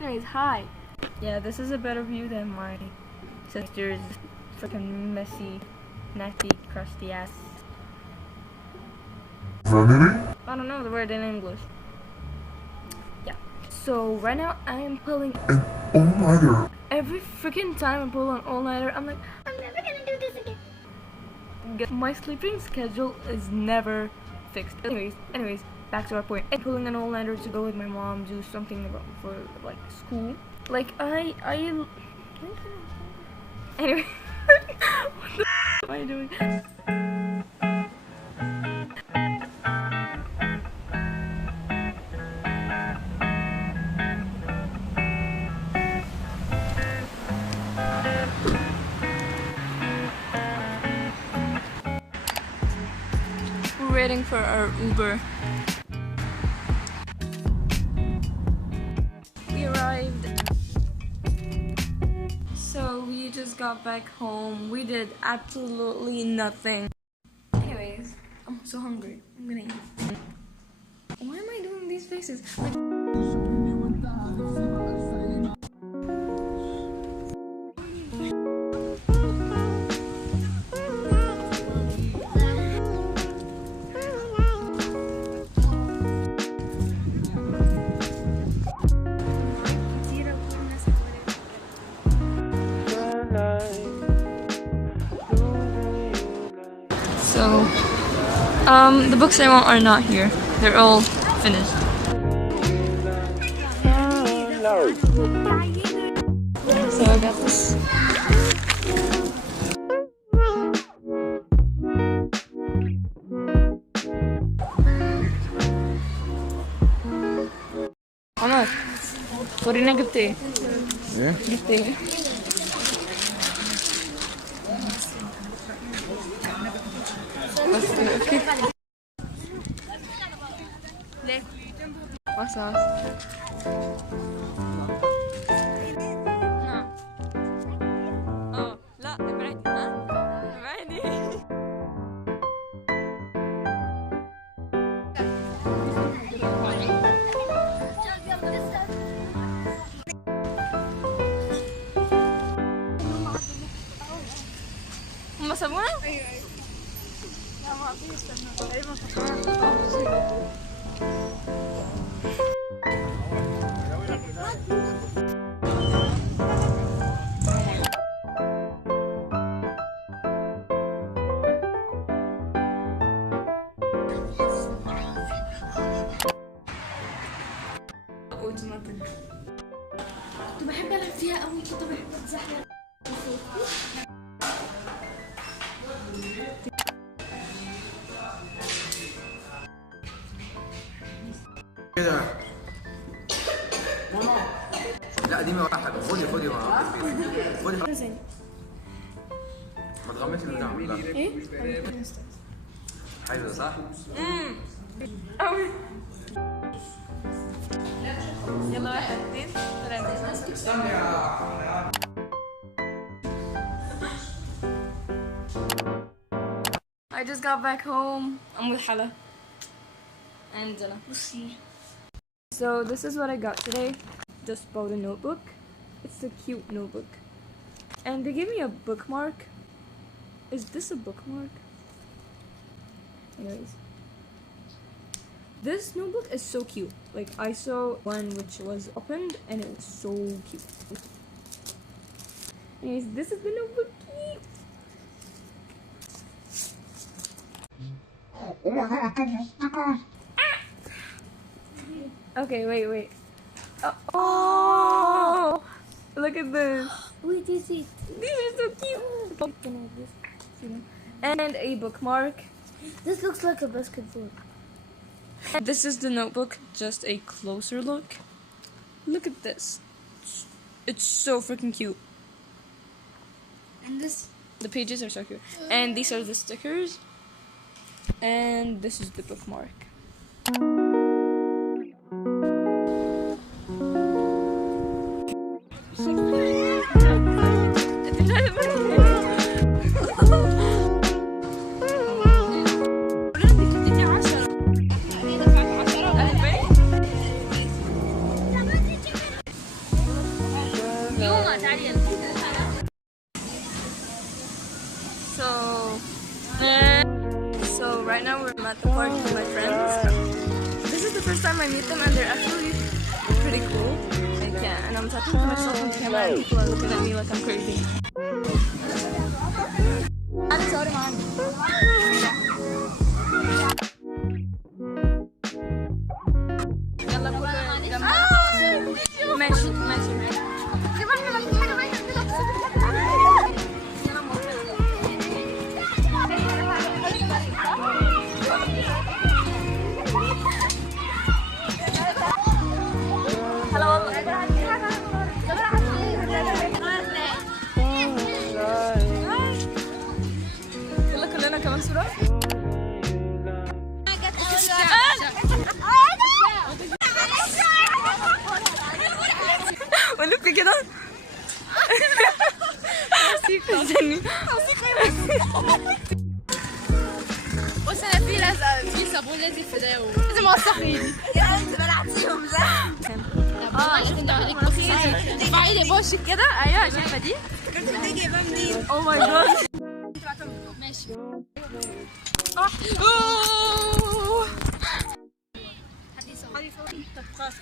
Anyways, hi. Yeah, this is a better view than my sister's freaking messy, nasty, crusty ass. I don't know the word in English. Yeah. So right now I am pulling an all-nighter. Every freaking time I pull an all-nighter, I'm like, I'm never gonna do this again. My sleeping schedule is never fixed. Anyways, back to our point. I'm pulling an all-nighter to go with my mom, do something for like school. Like anyway, what the am I doing? We're waiting for our Uber. We arrived. So we just got back home. We did absolutely nothing. Anyways, I'm so hungry. I'm gonna eat. Why am I doing these faces? Like so, the books I want are not here. They're all finished. So I got this. عمر ورينا جبت ايه؟ جبت ايه؟ اوكي ليه؟ خلاص نعم لا ابعدي ها ابعدي هم سابونا؟ ايوه لا ما في استنى تقريبا اوتوماتيك كنت بحب العب فيها قوي كنت بحب اتزحلق كده لا دي واحد خدي خدي ما تغمسي اللي بتعمل لا ايه؟ حلو صح؟ قوي يلا واحد اثنين ثلاثة استني يا I just got back home. I'm with Hala and Zella. We'll see. So this is what I got today. Just bought a notebook. It's a cute notebook. And they gave me a bookmark. Is this a bookmark? Anyways. This notebook is so cute. Like I saw one which was opened and it was so cute. Anyways, this is the notebook. Oh my god, it comes with stickers! Okay, wait. Oh! Look at this. Wait, is it? These are so cute. And a bookmark. This looks like a basketball. This is the notebook, just a closer look. Look at this. It's so freaking cute. And this? The pages are so cute. And these are the stickers. And this is the bookmark. So right now we're at the park with my friends. This is the first time I meet them and they're actually pretty cool. And I'm talking to myself on camera and people are looking at me like I'm crazy. ولف كده بص انا في لازقه في صابون لازق في ده لازم اوسخ ايدي يا انت بلعتيهم لا عشان ده عليك بصي ارفعي ايدي بوشك كده ايوه شايفه دي كنت بدي جايبها منين او ماي جاد ماشي طب خلاص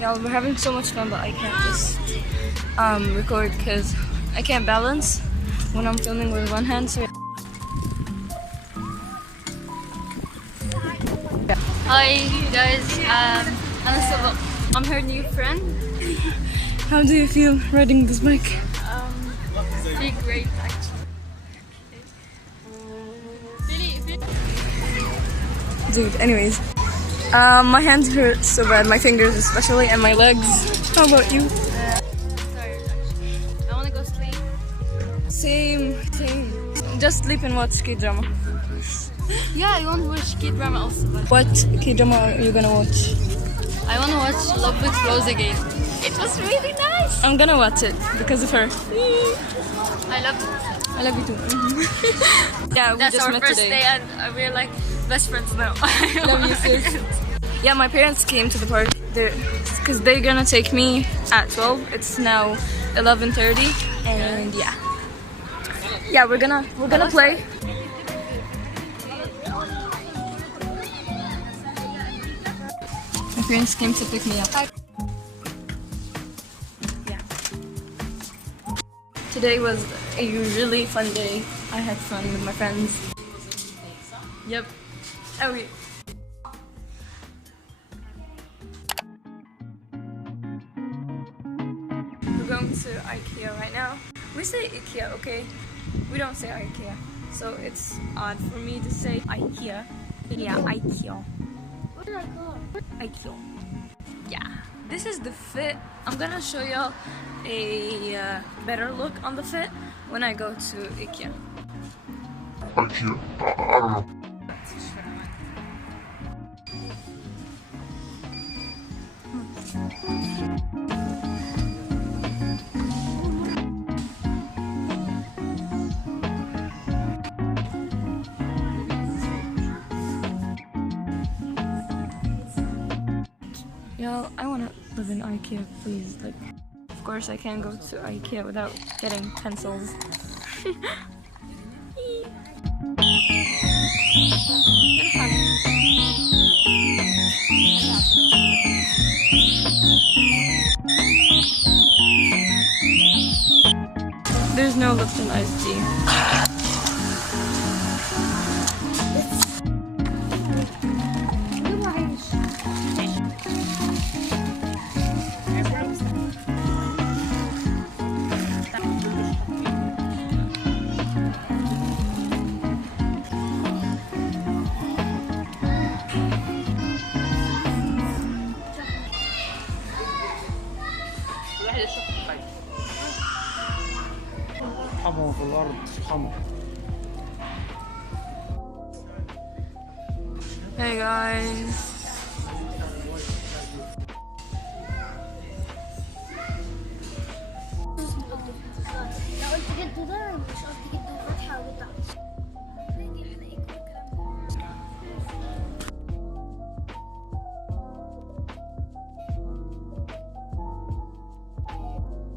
Yeah, we're having so much fun, but I can't just record because I can't balance when I'm filming with one hand. So hi guys, I'm her new friend. How do you feel riding this bike? Pretty great actually. Dude, anyways. My hands hurt so bad, my fingers especially, and my legs. How about you? Tired actually. I wanna go sleep. Same. Just sleep and watch K-drama. Yeah, I want to watch K-drama also. But What K-drama are you gonna watch? I wanna watch Love with Rose again. It was really nice. I'm gonna watch it because of her. I love it. I love you too. Yeah, we That's just our met first today. day and we're like best friends now. Love you, sis. Yeah, my parents came to the park because they're gonna take me at 12. It's now 11:30, and yeah, we're gonna play. My parents came to pick me up. Yeah. Today was a really fun day. I had fun with my friends. Yep. Oh yeah. We're going to Ikea right now. We say Ikea, okay? We don't say Ikea. So it's odd for me to say Ikea. Yeah, Ikea. What did I call? Ikea. Yeah. This is the fit. I'm gonna show y'all a better look on the fit when I go to Ikea. IKEA. I don't know. Y'all, I wanna live in Ikea, please. Like, of course I can't go to Ikea without getting pencils. There's no Lipton iced tea. حموا في الأرض حموا. Hey guys. لا قلت جد ده مش قصدي